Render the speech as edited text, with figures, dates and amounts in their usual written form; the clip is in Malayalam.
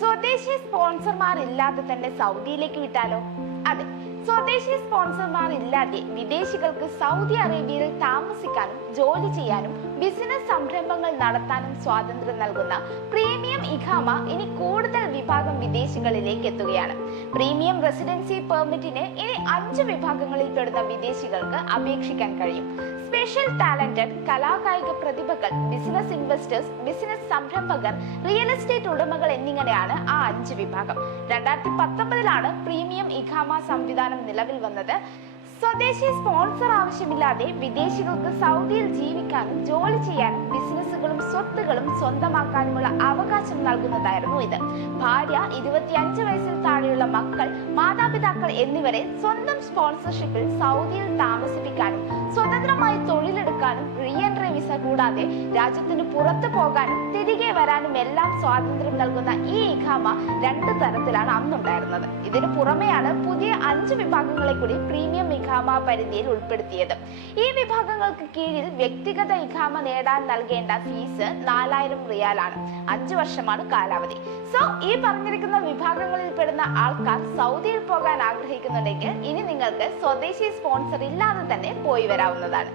സ്വദേശി സ്പോൺസർമാർ ഇല്ലാതെ തന്നെ സൗദിയിലേക്ക് വിട്ടാലോ? അതെ, സ്വദേശി സ്പോൺസർമാർ ഇല്ലാതെ വിദേശികൾക്ക് സൗദി അറേബ്യയിൽ താമസിക്കാനും ജോലി ചെയ്യാനും ബിസിനസ് സംരംഭങ്ങൾ നടത്താനും സ്വാതന്ത്ര്യം നൽകുന്ന പ്രീമിയം ഇഖാമ ഇനി കൂടുതൽ വിഭാഗം വിദേശികളിലേക്ക് എത്തുകയാണ്. പ്രീമിയം റെസിഡൻസി പെർമിറ്റിന് ഇനി 5 വിഭാഗങ്ങളിൽ പെടുന്ന വിദേശികൾക്ക് അപേക്ഷിക്കാൻ കഴിയും. സ്പെഷ്യൽ ടാലന്റഡ്, കലാകായിക പ്രതിഭകൾ, ബിസിനസ് ഇൻവെസ്റ്റേഴ്സ്, ബിസിനസ് സംരംഭകർ, റിയൽ എസ്റ്റേറ്റ് ഉടമകൾ എന്നിങ്ങനെയാണ് ആ 5 വിഭാഗം. 2019 പ്രീമിയം ഇഖാമ സംവിധാനം നിലവിൽ വന്നത്. സ്വദേശി സ്പോൺസർ ആവശ്യമില്ലാതെ വിദേശികൾക്ക് സൗദിയിൽ ജീവിക്കാനും ജോലി ചെയ്യാനും ബിസിനസ്സുകളും സ്വത്തുകളും സ്വന്തമാക്കാനുമുള്ള അവകാശം നൽകുന്നതായിരുന്നു ഇത്. ഭാര്യ, 25 വയസ്സിൽ താഴെയുള്ള മക്കൾ, മാതാപിതാക്കൾ എന്നിവരെ സ്വന്തം സ്പോൺസർഷിപ്പിൽ സൗദിയിൽ താമസിപ്പിക്കാനും സ്വതന്ത്രമായി തൊഴിലെടുക്കാനും റീ എൻട്രി വിസ കൂടാതെ രാജ്യത്തിന് പുറത്തു പോകാനും തിരികെ വരാനും എല്ലാം സ്വാതന്ത്ര്യം നൽകുന്ന ഈ ഇഖാമ 2 തരത്തിലാണ് അന്നുണ്ടായിരുന്നത്. ഇതിനു പുറമെയാണ് പുതിയ 5 വിഭാഗങ്ങളെ കൂടി പ്രീമിയം ഇഖാമ പരിധിയിൽ ഉൾപ്പെടുത്തിയത്. ഈ വിഭാഗങ്ങൾക്ക് കീഴിൽ വ്യക്തിഗത ഇഖാമ നേടാൻ നൽകേണ്ട ഫീസ് 4000 റിയാലാണ്. 5 വർഷമാണ് കാലാവധി. ഈ പറഞ്ഞിരിക്കുന്ന വിഭാഗങ്ങളിൽ പെടുന്ന ആൾക്കാർ സൗദിയിൽ പോകാൻ ആഗ്രഹിക്കുന്നുണ്ടെങ്കിൽ ഇനി നിങ്ങൾക്ക് സ്വദേശി സ്പോൺസർ ഇല്ലാതെ തന്നെ പോയി വരാവുന്നതാണ്.